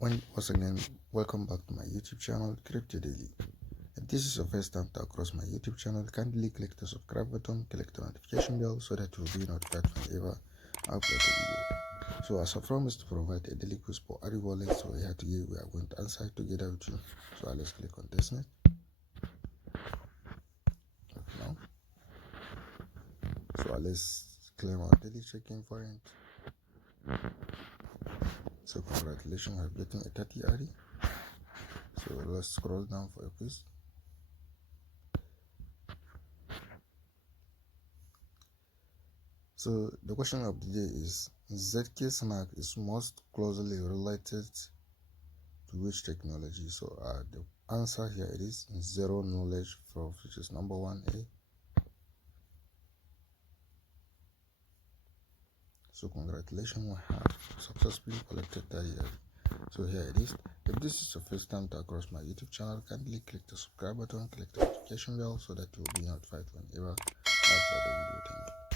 Once again, welcome back to my YouTube channel, Crypto Daily. If this is your first time to cross my YouTube channel, kindly click the subscribe button, click the notification bell so that you'll be notified whenever I upload a video. So as I promised to provide a daily quiz for ARI wallet, so here today we are going to answer together with you. So let's click on Testnet. Now, so let's claim our daily checking for it. So congratulations on getting a 30 ARI. So let's scroll down for a quiz. So the question of the day is ZK Snack is most closely related to which technology? So the answer here it is zero knowledge proof, which is number 1A. So congratulations, we have successfully collected that year. So here it is. If this is your first time to cross my YouTube channel, kindly click the subscribe button, click the notification bell so that you'll be notified whenever I upload a video. Thank you.